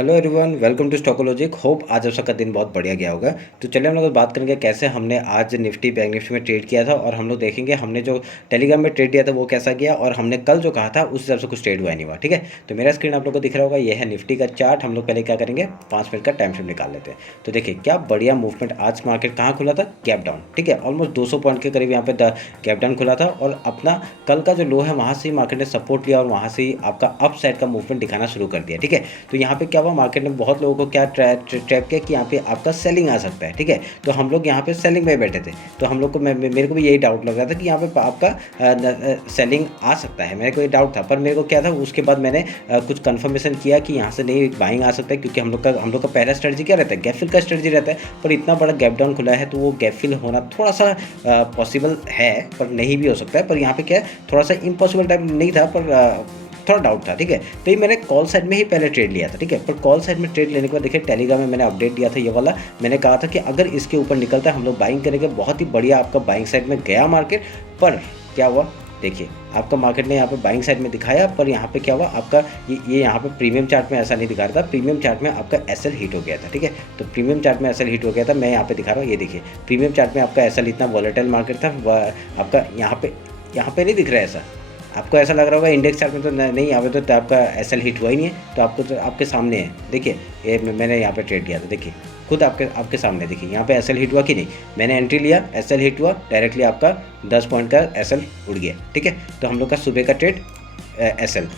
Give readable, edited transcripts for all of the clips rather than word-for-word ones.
Hello everyone, welcome to Stockology. Hope आज आप सबका दिन बहुत बढ़िया गया होगा। तो चलिए हम लोग बात करेंगे कैसे हमने आज निफ्टी बैंक निफ्टी में ट्रेड किया था, और हम लोग देखेंगे हमने जो टेलीग्राम में ट्रेड दिया था वो कैसा गया, और हमने कल जो कहा था उस हिसाब से कुछ ट्रेड हुआ नहीं हुआ। ठीक है, तो मेरा स्क्रीन आप लोग को दिख रहा होगा, ये है निफ्टी का चार्ट। हम लोग पहले क्या करेंगे, 5 मिनट का टाइम फ्रेम निकाल लेते हैं। तो देखिए क्या बढ़िया मूवमेंट, आज मार्केट कहाँ खुला था, गैप डाउन। ठीक है, ऑलमोस्ट 200 पॉइंट के करीब यहाँ पे गैप डाउन खुला था, और अपना कल का जो लो है वहाँ से ही मार्केट ने सपोर्ट लिया, और वहाँ से ही आपका अप साइड का मूवमेंट दिखाना शुरू कर दिया। ठीक है, तो यहाँ पे क्या हुआ, मार्केट ने बहुत लोगों को क्या ट्रैप किया कि यहाँ पे आपका सेलिंग आ सकता है। ठीक है, तो हम लोग यहाँ पे सेलिंग में बैठे थे, तो हम लोग को मेरे को भी यही डाउट लग रहा था कि यहाँ पे आपका सेलिंग आ सकता है। मेरे को ये डाउट था, पर मेरे को क्या था, उसके बाद मैंने कुछ कंफर्मेशन किया कि यहाँ से नहीं बाइंग आ सकता है, क्योंकि हम लोग का पहला स्ट्रेटजी क्या रहता है, गैप फिल का स्ट्रेटजी रहता है। पर इतना बड़ा गैप डाउन खुला है तो वो गैप फिल होना थोड़ा सा पॉसिबल है, पर नहीं भी हो सकता है। पर यहाँ पे क्या है, थोड़ा सा इम्पॉसिबल टाइप नहीं था, पर थोड़ा डाउट था। ठीक है, तो ये मैंने कॉल साइड में ही पहले ट्रेड लिया था। ठीक है, पर कॉल साइड में ट्रेड लेने के बाद देखिए टेलीग्राम में मैंने अपडेट दिया था ये वाला। मैंने कहा था कि अगर इसके ऊपर निकलता है हम लोग बाइंग करेंगे। बहुत ही बढ़िया आपका बाइंग साइड में गया मार्केट, पर क्या हुआ देखिए, आपका मार्केट ने यहाँ पे बाइंग साइड में दिखाया, पर यहाँ पे क्या हुआ आपका ये यहाँ पे प्रीमियम चार्ट में ऐसा नहीं दिखा रहा था। प्रीमियम चार्ट में आपका एसएल हिट हो गया था। ठीक है, तो प्रीमियम चार्ट में एसएल हिट हो गया था, मैं यहाँ पे दिखा रहा हूँ, ये देखिए प्रीमियम चार्ट में आपका एसएल इतना वॉलेटाइल मार्केट था, आपका यहाँ पे नहीं दिख रहा है ऐसा। आपको ऐसा लग रहा होगा इंडेक्स चार्ट में तो नहीं, यहाँ पे तो आपका एसएल हिट हुआ ही नहीं है, तो आपको तो आपके सामने है। देखिए ये मैंने यहाँ पे ट्रेड किया था, देखिए खुद आपके सामने देखिए यहाँ पे एसएल हिट हुआ कि नहीं। मैंने एंट्री लिया, एसएल हिट हुआ, डायरेक्टली आपका 10 पॉइंट का एसएल उड़ गया। ठीक है, तो हम लोग का सुबह का ट्रेड एसएल,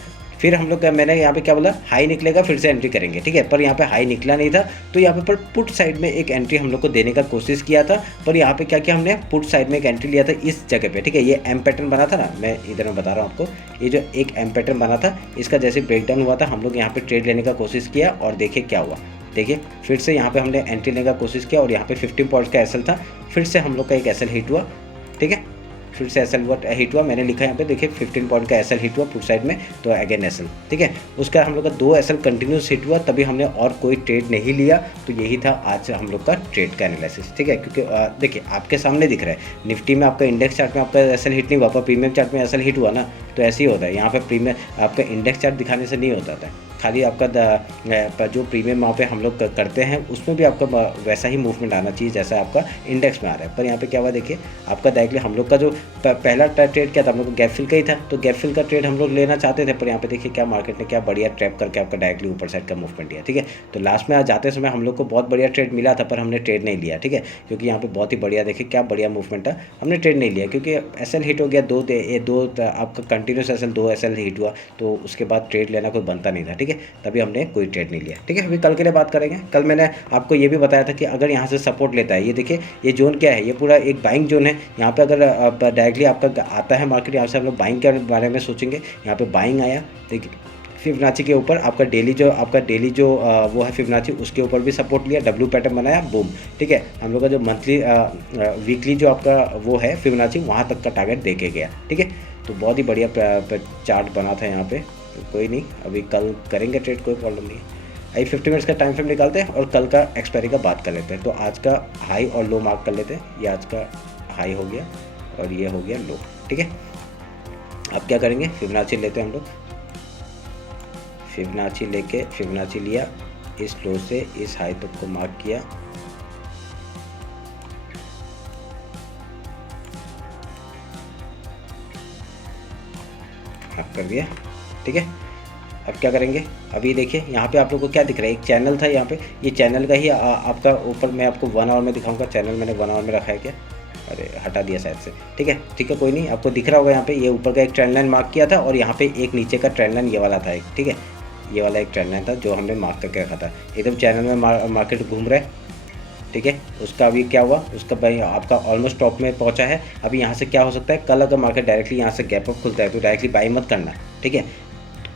फिर हम लोग का मैंने यहाँ पे क्या बोला, हाई निकलेगा फिर से एंट्री करेंगे। ठीक है, पर यहाँ पे हाई निकला नहीं था, तो यहाँ पे पर पुट साइड में एक एंट्री हम लोग को देने का कोशिश किया था। पर यहाँ पे क्या किया हमने, पुट साइड में एक एंट्री लिया था इस जगह पे। ठीक है, ये एम पैटर्न बना था ना, मैं इधर में बता रहा हूँ आपको, ये जो एक एम पैटर्न बना था, इसका जैसे ब्रेकडाउन हुआ था हम लोग यहाँ पे ट्रेड लेने का कोशिश किया, और देखिए क्या हुआ। देखिए फिर से यहाँ पे हमने एंट्री लेने का कोशिश किया, और यहाँ पे 15 पॉइंट्स का एसएल था, फिर से हम लोग का एक एसएल हिट हुआ। ठीक है, फिर से एसएल हिट हुआ, मैंने लिखा यहाँ पे देखिए 15 पॉइंट का एसएल हिट हुआ पुट साइड में, तो अगेन एसएल। ठीक है, उसके बाद हम लोग का 2 एसएल कंटिन्यूस हिट हुआ, तभी हमने और कोई ट्रेड नहीं लिया। तो यही था आज हम लोग का ट्रेड का एनालिसिस। ठीक है, क्योंकि देखिए आपके सामने दिख रहा है, निफ्टी में आपका इंडेक्स चार्ट में आपका एसएल हिट नहीं हुआ, पर प्रीमियम चार्ट में एसएल हिट हुआ ना, तो ऐसे ही होता है। यहाँ पे प्रीमियम आपका इंडेक्स चार्ट दिखाने से नहीं होता था, खाली आपका जो प्रीमियम वहाँ पे हम लोग करते हैं उसमें भी आपका वैसा ही मूवमेंट आना चाहिए जैसा आपका इंडेक्स में आ रहा है। पर यहाँ पे क्या हुआ देखिए, आपका डायरेक्टली हम लोग का जो पहला ट्रेड क्या था, हम लोग को गैप फिल का ही था, तो गैप फिल का ट्रेड हम लोग लेना चाहते थे। पर यहाँ पे देखिए क्या मार्केट ने क्या बढ़िया ट्रैप करके आपका डायरेक्टली ऊपर साइड का मूवमेंट दिया। ठीक है, तो लास्ट में आज जाते समय हम लोग को बहुत बढ़िया ट्रेड मिला था, पर हमने ट्रेड नहीं लिया। ठीक है, क्योंकि यहाँ पे बहुत ही बढ़िया देखिए क्या बढ़िया मूवमेंट था, हमने ट्रेड नहीं लिया, क्योंकि एसएल हिट हो गया, दो आपका कंटिन्यूस एसएल 2 एसएल हिट हुआ, तो उसके बाद ट्रेड लेना कोई बनता नहीं था। ठीक है, तभी हमने कोई ट्रेड नहीं लिया। ठीक है, अभी कल के लिए बात करेंगे। कल मैंने आपको ये भी बताया था कि अगर यहाँ से सपोर्ट लेता है, ये देखिए ये जोन क्या है, ये पूरा एक बाइंग जोन है। यहाँ पे अगर डायरेक्टली आपका आता है मार्केट, यहाँ से हम लोग बाइंग के बारे में सोचेंगे। यहाँ पे बाइंग आया, देखिए फिबोनाची के ऊपर आपका डेली जो वो है फिबोनाची, उसके ऊपर भी सपोर्ट लिया, डब्ल्यू पैटर्न बनाया, बूम। ठीक है, हम लोग का जो मंथली वीकली जो आपका वो है फिबोनाची, वहाँ तक का टारगेट देके गया। ठीक है, तो बहुत ही बढ़िया चार्ट बना था यहाँ पे। तो कोई नहीं, अभी कल करेंगे ट्रेड, कोई प्रॉब्लम नहीं है। अभी 50 मिनट्स का टाइम फ्रेम निकालते हैं और कल का एक्सपायरी का बात कर लेते हैं। तो आज का हाई और लो मार्क कर लेते हैं। ये आज का हाई हो गया और ये हो गया लो। ठीक है, अब क्या करेंगे, फिबोनाची लेते हैं हम लोग। फिबोनाची लिया, इस लो से इस हाई तक को मार्क किया, मार्क कर दिया। ठीक है, अब क्या करेंगे, अभी देखिए यहाँ पे आप लोग को क्या दिख रहा है, एक चैनल था यहाँ पे, ये चैनल का ही आपका ऊपर मैं आपको 1 आवर में दिखाऊंगा। चैनल मैंने 1 आवर में रखा है क्या, अरे हटा दिया शायद से। ठीक है, कोई नहीं, आपको दिख रहा होगा यहाँ पे ये ऊपर का एक ट्रेंड लाइन मार्क किया था, और यहाँ पे एक नीचे का ट्रेंड लाइन ये वाला था एक। ठीक है, ये वाला एक ट्रेंड लाइन था जो हमने मार्क करके रखा था। एकदम चैनल में मार्केट घूम रहा है। ठीक है, उसका अभी क्या हुआ, उसका भाई आपका ऑलमोस्ट टॉप में पहुंचा है। अभी यहाँ से क्या हो सकता है, कल अगर मार्केट डायरेक्टली यहाँ से गैप अप खुलता है तो डायरेक्टली बाई मत करना। ठीक है,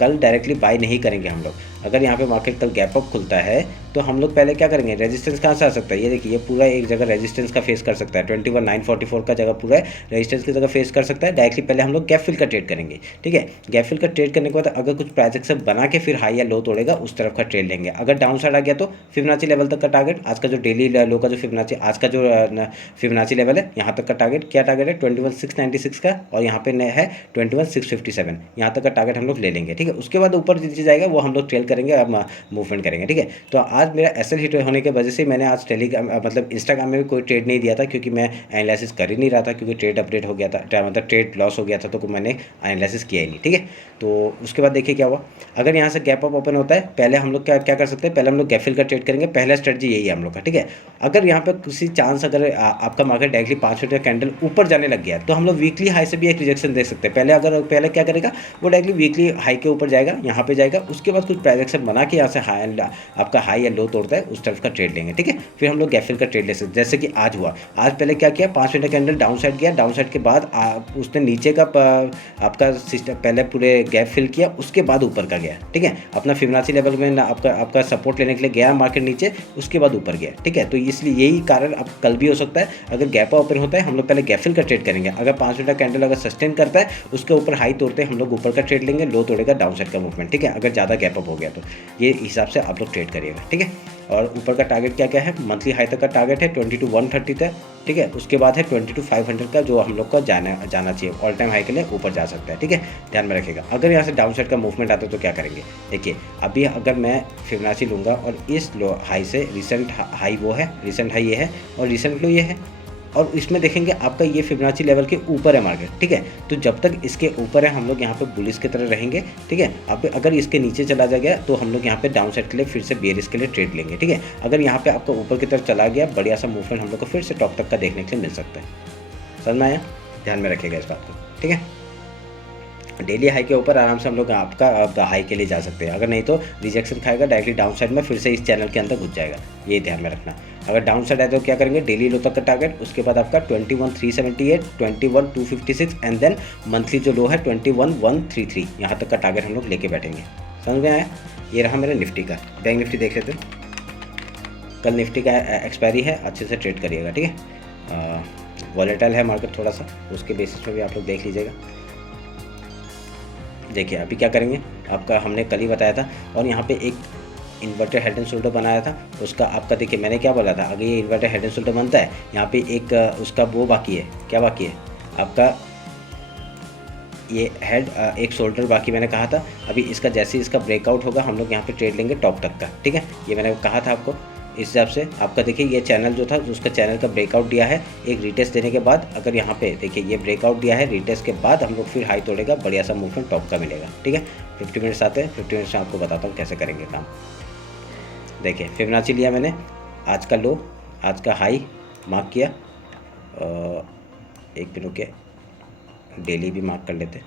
कल डायरेक्टली बाई नहीं करेंगे हम लोग। अगर यहाँ पे मार्केट कल गैप अप खुलता है तो हम लोग पहले क्या करेंगे, रेजिस्टेंस कहाँ से आ सकता है, ये देखिए ये पूरा एक जगह रेजिस्टेंस का फेस कर सकता है। 21,944 का जगह पूरा रेजिस्टेंस की जगह फेस कर सकता है। डायरेक्टली पहले हम लोग गैप फिल का ट्रेड करेंगे। ठीक है, गैप फिल का ट्रेड करने के बाद अगर कुछ प्राइस एक्सेप्ट बना के फिर हाई या लो तोड़ेगा, उस तरफ का ट्रेड लेंगे। अगर डाउन साइड आ गया तो फिबोनाची लेवल तक का टारगेट, आज का जो डेली लो का जो फिबोनाची, आज का जो फिबोनाची लेवल है, यहाँ तक का टारगेट, क्या टारगेट है 21,696 का, और यहाँ पे है 21,657, यहाँ तक का टारगेट हम लोग ले लेंगे। ठीक है, उसके बाद ऊपर नीचे जाएगा वो हम लोग ट्रेल करेंगे, अब मूवमेंट करेंगे, ठीक है। तो आज मेरा एसएल हिट होने की वजह से मैंने आज टेलीग्राम मतलब इंस्टाग्राम में भी कोई ट्रेड नहीं दिया था, क्योंकि मैं एनालिसिस कर ही नहीं रहा था, क्योंकि ट्रेड अपडेट हो गया था, मतलब ट्रेड लॉस हो गया था, तो मैंने एनालिसिस किया ही नहीं, ठीक है। तो उसके बाद देखिए क्या हुआ, अगर यहाँ से गैप अप ओपन होता है, पहले हम लोग क्या क्या कर सकते हैं, पहले हम लोग गैप फिल का ट्रेड करेंगे, पहला स्ट्रेटजी यही है हम लोग का, ठीक है। अगर यहाँ पे किसी चांस अगर आपका मार्केट डायरेक्टली 5 मिनट का कैंडल ऊपर जाने लग गया, तो हम लोग वीकली हाई से भी एक रिजेक्शन देख सकते हैं। पहले क्या करेगा, वो डायरेक्टली वीकली हाई के ऊपर जाएगा, यहाँ पे जाएगा, उसके बाद कुछ प्राइजेक्शन बना के यहाँ से आपका हाई या लो तोड़ता है, उस तरफ का ट्रेड लेंगे, ठीक है। फिर हम लोग गैप फिल का ट्रेड ले सकते हैं, जैसे कि आज हुआ। आज पहले क्या किया, 5 मिनट कैंडल डाउन साइड गया, डाउन साइड के बाद उसने नीचे का आपका सिस्टम पहले पूरे गैप फिल किया, उसके बाद ऊपर का गया, ठीक है। अपना फिबोनाची लेवल में आपका सपोर्ट लेने के लिए गया मार्केट नीचे, उसके बाद ऊपर गया, ठीक है। तो इसलिए यही कारण अब कल भी हो सकता है, अगर गैप ओपन होता है हम लोग पहले गैप फिल का ट्रेड करेंगे, अगर 5 मिनट का कैंडल अगर सस्टेन करता है, उसके ऊपर हाई तोड़ते हैं हम लोग ऊपर का ट्रेड लेंगे, लो तोड़ेगा डाउन साइड का मूवमेंट, ठीक है। अगर ज़्यादा गैप अप हो गया तो ये हिसाब से आप लोग ट्रेड करिएगा, ठीक है। और ऊपर का टारगेट क्या क्या है, मंथली हाई तक का टारगेट है 22,130 तक, ठीक है। उसके बाद है 22,500 का, जो हम लोग का जाना चाहिए, ऑल टाइम हाई के लिए ऊपर जा सकता है, ठीक है, ध्यान में रखिएगा। अगर यहाँ से डाउन साइड का मूवमेंट आता है तो क्या करेंगे, देखिए अभी अगर मैं फिबोनाची लूँगा और इस लो हाई से रिसेंट हाई वो है, रिसेंट हाई ये है और रिसेंट लो ये है, और इसमें देखेंगे आपका ये फिबोनाची लेवल के ऊपर है मार्केट, ठीक है। तो जब तक इसके ऊपर है हम लोग यहाँ पे बुलिश की तरह रहेंगे, ठीक है। अब अगर इसके नीचे चला जाएगा तो हम लोग यहाँ पे डाउन साइड के लिए फिर से बेयरिश के लिए ट्रेड लेंगे, ठीक है। अगर यहाँ पे आपका ऊपर की तरफ चला गया, बढ़िया सा मूवमेंट हम लोग को फिर से टॉप तक का देखने के लिए मिल सकता है, समझ में आया, ध्यान में रखिएगा इस बात को, ठीक है। डेली हाई के ऊपर आराम से हम लोग आपका हाई के लिए जा सकते हैं, अगर नहीं तो रिजेक्शन खाएगा डायरेक्टली डाउन साइड में, फिर से इस चैनल के अंदर घुस जाएगा, ये ध्यान में रखना। अगर डाउन साइड है तो क्या करेंगे, डेली लो तक का टारगेट, उसके बाद आपका 21,378, 21,256 एंड देन मंथली जो लो है 21,133, यहाँ तक का टारगेट हम लोग लेके बैठेंगे, समझ में आया। ये रहा मेरा निफ्टी का। बैंक निफ्टी देख लेते हैं, कल निफ्टी का एक्सपायरी है, अच्छे से ट्रेड करिएगा, ठीक है। वॉलेटाइल है मार्केट थोड़ा सा, उसके बेसिस में भी आप लोग देख लीजिएगा। देखिए अभी क्या करेंगे, आपका हमने कल ही बताया था, और यहाँ पे एक इन्वर्टेड हेड एंड शोल्डर बनाया था, उसका आपका देखिए मैंने क्या बोला था, अगर ये इन्वर्टेड हेड एंड शोल्डर बनता है, यहाँ पे एक उसका वो बाकी है, क्या बाकी है आपका, ये हेड एक शोल्डर बाकी मैंने कहा था। अभी इसका जैसे ही इसका ब्रेकआउट होगा हम लोग यहाँ पे ट्रेड लेंगे टॉप तक का, ठीक है, ये मैंने कहा था आपको। इस हिसाब से आपका देखिए ये चैनल जो था, उसका चैनल का ब्रेकआउट दिया है, एक रिटेस्ट देने के बाद अगर यहाँ पे देखिए ये ब्रेकआउट दिया है, रिटेस्ट के बाद हम लोग फिर हाई तोड़ेगा, बढ़िया सा मूवमेंट टॉप का मिलेगा, ठीक है। 50 मिनट्स आते हैं, 50 मिनट्स में आपको बताता हूँ कैसे करेंगे काम। देखिए फिबोनाची लिया मैंने, आज का लो, आज का हाई मार्क किया, एक मिनट के डेली भी मार्क कर लेते,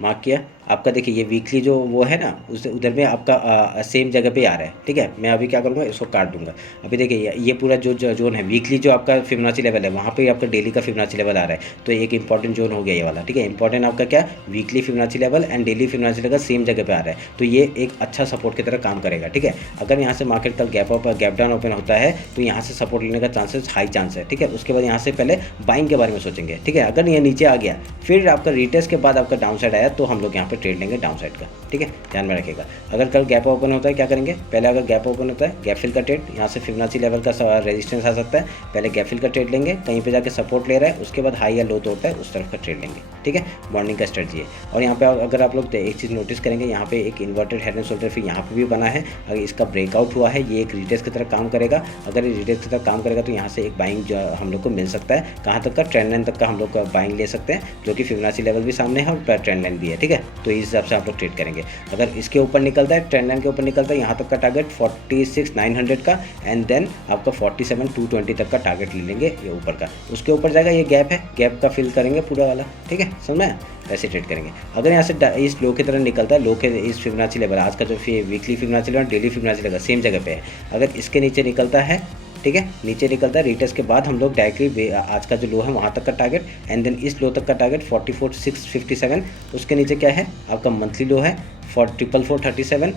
मार्क किया। आपका देखिए ये वीकली जो वो है ना, उस उधर में आपका सेम जगह पे आ रहा है, ठीक है। मैं अभी क्या करूँगा, इसको काट दूंगा। अभी देखिए ये पूरा जो जोन है, वीकली जो आपका फिबोनाची लेवल है, वहाँ पे आपका डेली का फिबोनाची लेवल आ रहा है, तो एक इंपॉर्टेंट जोन हो गया ये वाला, ठीक है। इंपॉर्टेंट आपका क्या, weekly Fibonacci level and daily Fibonacci level same जगह पर आ रहा है, तो ये एक अच्छा सपोर्ट की तरह काम करेगा, ठीक है। अगर यहाँ से मार्केट कल गैप डाउन ओपन होता है तो यहाँ से सपोर्ट लेने का चांसेस हाई चांस है, ठीक है। उसके बाद यहाँ से पहले बाइंग के बारे में सोचेंगे, ठीक है। अगर ये नीचे आ गया, फिर आपका रिटेस्ट के बाद आपका डाउन साइड आया, तो हम लोग यहाँ पे ट्रेड लेंगे डाउन साइड का, ठीक है, ध्यान में रखिएगा। अगर कल गैप ओपन होता है क्या करेंगे, पहले अगर गैप ओपन होता है गैप फिल का ट्रेड, यहाँ से फिबोनाची लेवल का रेजिस्टेंस आ सकता है, पहले गैप फिल का ट्रेड लेंगे, कहीं पे जाके सपोर्ट ले रहा है, उसके बाद हाई या लो तोड़ता है, उस तरफ का ट्रेड लेंगे, ठीक है। मॉर्निंग का स्ट्रेटजी है। और यहाँ पे अगर आप लोग एक चीज़ नोटिस करेंगे, यहाँ पे एक इन्वर्टेड हेड एंड शोल्डर फिर यहाँ पे भी बना है, अगर इसका ब्रेकआउट हुआ है, ये एक रिटेस्ट की तरह काम करेगा। अगर ये रिटेस्ट की तरह काम करेगा तो यहाँ से एक बाइंग हम लोग को मिल सकता है, कहाँ तक का, ट्रेंड लाइन तक का हम लोग बाइंग ले सकते हैं, जो कि फिबोनाची लेवल भी सामने है और ट्रेंड लाइन भी है, ठीक है। तो इस हिसाब से आप लोग ट्रेड करेंगे। अगर इसके ऊपर निकलता है, ट्रेंड लाइन के ऊपर निकलता है, यहाँ तक का टारगेट 46,900 का एंड देन आपका 47,220 तक का टारगेट ले लेंगे ये ऊपर का। उसके ऊपर जाएगा, ये गैप है, गैप का फिल करेंगे पूरा वाला, ठीक है, समझ में, ऐसे ट्रेड करेंगे। अगर यहाँ से इस लो की तरह निकलता है, लो के इस फिबोनाची लेवल, आज का जो weekly Fibonacci level, daily Fibonacci level same जगह पे है, अगर इसके नीचे निकलता है, ठीक है, नीचे निकलता है, रिटेस्ट के बाद हम लोग डायरेक्टली आज का जो लो है वहाँ तक का टारगेट एंड देन इस लो तक का टारगेट 44,657, उसके नीचे क्या है आपका मंथली लो है 44,437,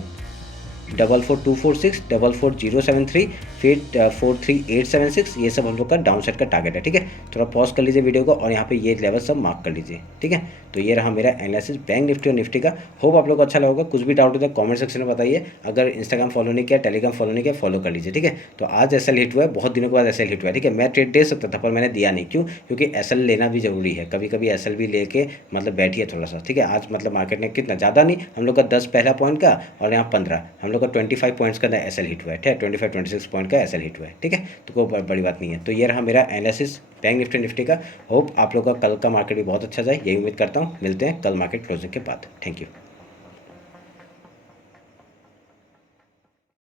44,246, 44,073, फिर 43,876, ये सब हम लोग का डाउन साइड का टारगेट है। ठीक है, थोड़ा पॉज कर लीजिए वीडियो को और यहाँ पे ये लेवल सब मार्क कर लीजिए। ठीक है, तो ये रहा मेरा एनालिसिस बैंक निफ्टी और निफ्टी का। होप आप लोग को अच्छा लगा। कुछ भी डाउट हो तो कमेंट सेक्शन में बताइए। अगर इंस्टाग्राम फॉलो नहीं किया, टेलीग्राम फॉलो नहीं किया, फॉलो कर लीजिए। ठीक है, तो आज एसएल हिट हुआ है, बहुत दिनों के बाद एसएल हिट हुआ है। ठीक है, मैं ट्रेड दे सकता था पर मैंने दिया नहीं। क्यों? क्योंकि एसएल लेना भी जरूरी है, कभी कभी एसएल भी लेके मतलब बैठिए थोड़ा सा। ठीक है, आज मतलब मार्केट ने कितना ज़्यादा नहीं, हम लोग का 10 पहला पॉइंट का और यहाँ 15, हम लोग का 25 पॉइंट्स का एसएल हिट हुआ है। ठीक है, 25-26 पॉइंट का एसएल हिट हुआ है। ठीक है, तो कोई बड़ी बात नहीं है। तो ये रहा मेरा एनालिसिस बैंक निफ्टी निफ्टी का। होप आप लोग का कल का मार्केट भी बहुत अच्छा जाए, यही उम्मीद करता हूँ। मिलते हैं कल मार्केट क्लोजिंग के बाद। Thank you.